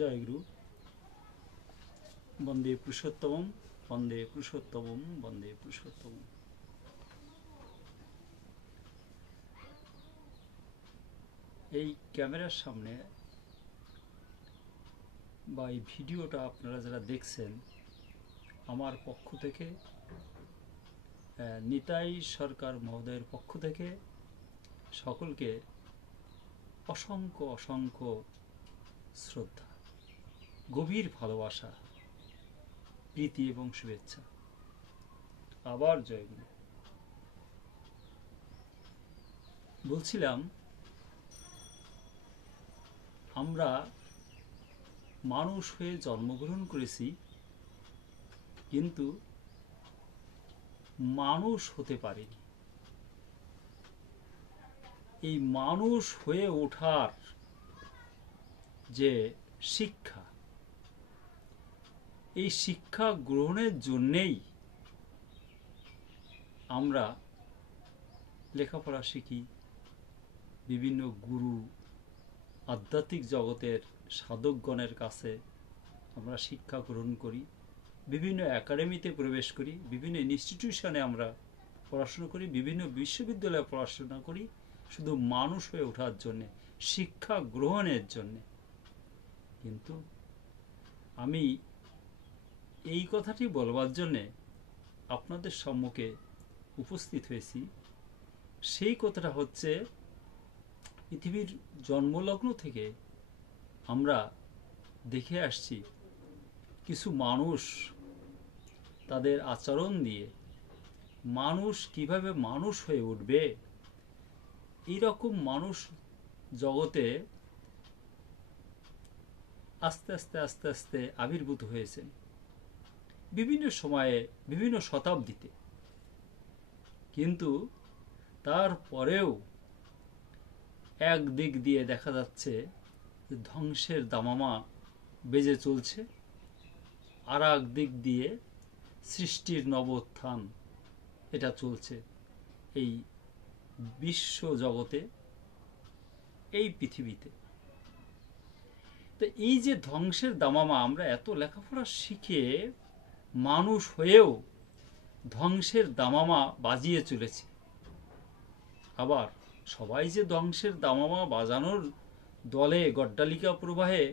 জয়গুরু। বন্দে পুরুষোত্তমম, বন্দে পুরুষোত্তমম, বন্দে পুরুষোত্তমম। এই ক্যামেরার সামনে বা এই ভিডিওটা আপনারা যারা দেখছেন, আমার পক্ষ থেকে, নিতাই সরকার মহোদয়ের পক্ষ থেকে সকলকে অসংখ্য অসংখ্য শ্রদ্ধা, গভীর ভালোবাসা, প্রীতি এবং শুভেচ্ছা। আবার জয়গুরু। বলছিলাম, আমরা মানুষ হয়ে জন্মগ্রহণ করেছি, কিন্তু মানুষ হতে পারিনি। এই মানুষ হয়ে ওঠার যে শিক্ষা, এই শিক্ষা গ্রহণের জন্যেই আমরা লেখাপড়া শিখি, বিভিন্ন গুরু, আধ্যাত্মিক জগতের সাধকগণের কাছে আমরা শিক্ষা গ্রহণ করি, বিভিন্ন একাডেমিতে প্রবেশ করি, বিভিন্ন ইনস্টিটিউশনে আমরা পড়াশোনা করি, বিভিন্ন বিশ্ববিদ্যালয়ে পড়াশোনা করি, শুধু মানুষ হয়ে ওঠার জন্যে, শিক্ষা গ্রহণের জন্যে। কিন্তু আমি এই কথাটি বলবার জন্যে আপনাদের সম্মুখে উপস্থিত হয়েছি। সেই কথাটা হচ্ছে, পৃথিবীর জন্মলগ্ন থেকে আমরা দেখে আসছি কিছু মানুষ তাদের আচরণ দিয়ে মানুষ কিভাবে মানুষ হয়ে উঠবে, এইরকম মানুষ জগতে আস্তে আস্তে আস্তে আস্তে আবির্ভূত হয়েছেন বিভিন্ন সময়ে, বিভিন্ন শতাব্দীতে। কিন্তু তারপরেও এক দিক দিয়ে দেখা যাচ্ছে ধ্বংসের দামামা বেজে চলছে, আর এক দিক দিয়ে সৃষ্টির নবোত্থান এটা চলছে এই বিশ্ব জগতে, এই পৃথিবীতে। তো এই যে ধ্বংসের দামামা, আমরা এত লেখাপড়া শিখে মানুষ হয়েও ধ্বংসের দামামা বাজিয়ে চলেছি। আবার সবাই যে ধ্বংসের দামামা বাজানোর দলে গড্ডালিকা প্রবাহে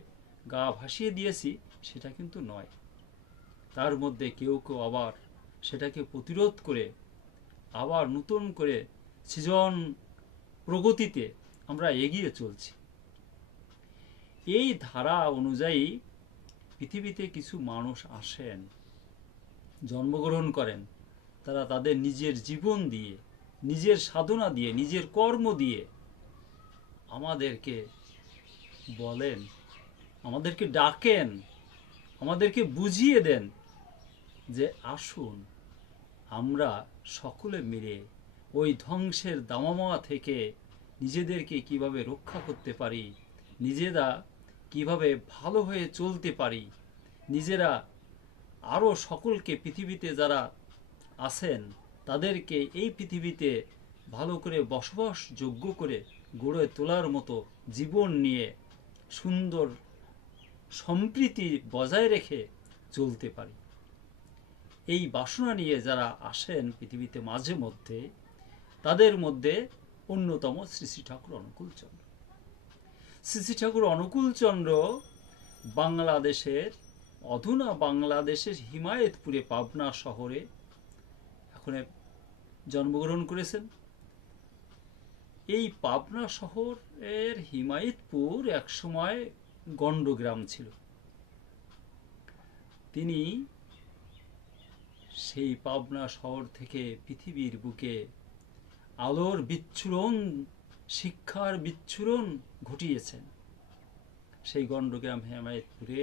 গা ভাসিয়ে দিয়েছি সেটা কিন্তু নয়। তার মধ্যে কেউ কেউ আবার সেটাকে প্রতিরোধ করে আবার নতুন করে সৃজন প্রগতিতে আমরা এগিয়ে চলছি। এই ধারা অনুযায়ী পৃথিবীতে কিছু মানুষ আসেন, জন্মগ্রহণ করেন। তারা তাদের নিজের জীবন দিয়ে, নিজের সাধনা দিয়ে, নিজের কর্ম দিয়ে আমাদেরকে বলেন, আমাদেরকে ডাকেন, আমাদেরকে বুঝিয়ে দেন যে আসুন আমরা সকলে মিলে ওই ধ্বংসের দামামা থেকে নিজেদেরকে কিভাবে রক্ষা করতে পারি, নিজেরা কিভাবে ভালো হয়ে চলতে পারি, নিজেরা আরও সকলকে, পৃথিবীতে যারা আছেন তাদেরকে এই পৃথিবীতে ভালো করে বসবাস যোগ্য করে গড়ে তোলার মতো জীবন নিয়ে সুন্দর সম্প্রীতি বজায় রেখে চলতে পারি। এই বাসনা নিয়ে যারা আসেন পৃথিবীতে মাঝে মধ্যে, তাদের মধ্যে অন্যতম শ্রী শ্রী ঠাকুর অনুকূলচন্দ্র। শ্রী শ্রী ঠাকুর অনুকূলচন্দ্র বাংলাদেশের, অধুনা বাংলাদেশের হিমায়তপুরে, পাবনা শহরে এখন জন্মগ্রহণ করেছেন। এই পাবনা শহরের হিমায়তপুর একসময় গণ্ডগ্রাম ছিল। তিনি সেই পাবনা শহর থেকে পৃথিবীর বুকে আলোর বিচ্ছুরণ, শিক্ষার বিচ্ছুরণ ঘটিয়েছেন। সেই গণ্ডগ্রাম হিমায়তপুরে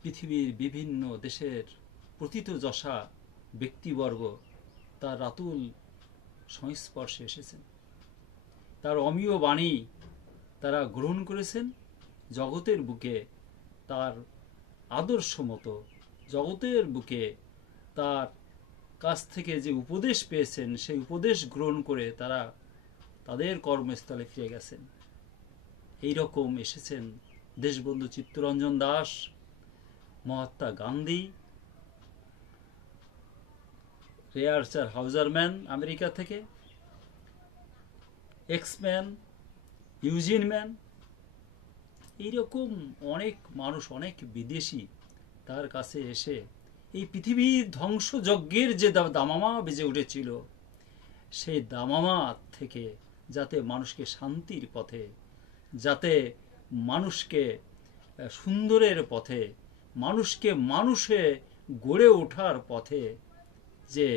পৃথিবীর বিভিন্ন দেশের প্রথিতযশা ব্যক্তিবর্গ তার রাতুল সংস্পর্শে এসেছেন। তার অমীয় বাণী তারা গ্রহণ করেছেন। জগতের বুকে তার আদর্শ মতো, জগতের বুকে তার কাছ থেকে যে উপদেশ পেয়েছেন সেই উপদেশ গ্রহণ করে তারা তাদের কর্মস্থলে ফিরে গেছেন। এই রকম এসেছেন দেশবন্ধু চিত্তরঞ্জন দাস, মহাত্মা গান্ধী, রেয়ারচার হাউজারম্যান আমেরিকা থেকে, এক্সম্যান, ইউজিন ম্যান, এইরকম অনেক মানুষ, অনেক বিদেশি তার কাছে এসে এই পৃথিবীর ধ্বংসযজ্ঞের যে দামামা বেজে উঠেছিল, সেই দামামা থেকে যাতে মানুষকে শান্তির পথে, যাতে মানুষকে সুন্দরের পথে, মানুষকে মানুষে গড়ে ওঠার পথে যে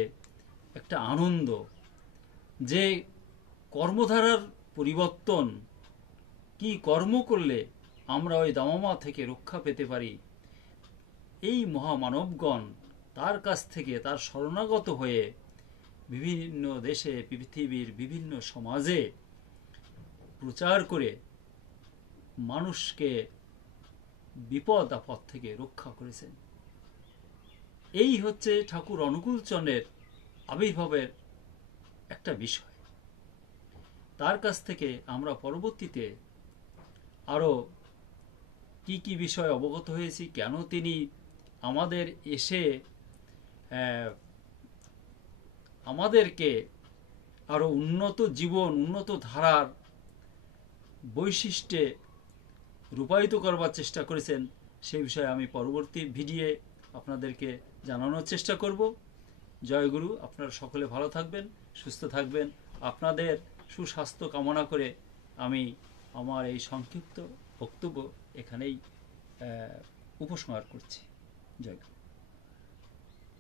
একটা আনন্দ, যে কর্মধারার পরিবর্তন, কি কর্ম করলে আমরা ওই দামামা থেকে রক্ষা পেতে পারি, এই মহামানবগণ তার কাছ থেকে, তার শরণাগত হয়ে বিভিন্ন দেশে, পৃথিবীর বিভিন্ন সমাজে প্রচার করে মানুষকে বিপদ আপদ থেকে রক্ষা করেছেন। এই হচ্ছে ঠাকুর অনুকূলচন্দ্রের আবির্ভাবের একটা বিষয়। তার কাছ থেকে আমরা পরবর্তীতে আরও কি কি বিষয় অবগত হয়েছি, কেন তিনি আমাদের এসে আমাদেরকে আরও উন্নত জীবন, উন্নত ধারার বৈশিষ্ট্যে রূপায়িত করবার চেষ্টা করেছেন, সেই বিষয়ে আমি পরবর্তী ভিডিওয়ে আপনাদেরকে জানানোর চেষ্টা করব। জয়গুরু, আপনারা সকলে ভালো থাকবেন, সুস্থ থাকবেন। আপনাদের সুস্বাস্থ্য কামনা করে আমি আমার এই সংক্ষিপ্ত বক্তব্য এখানেই উপসংহার করছি। জয়গুরু।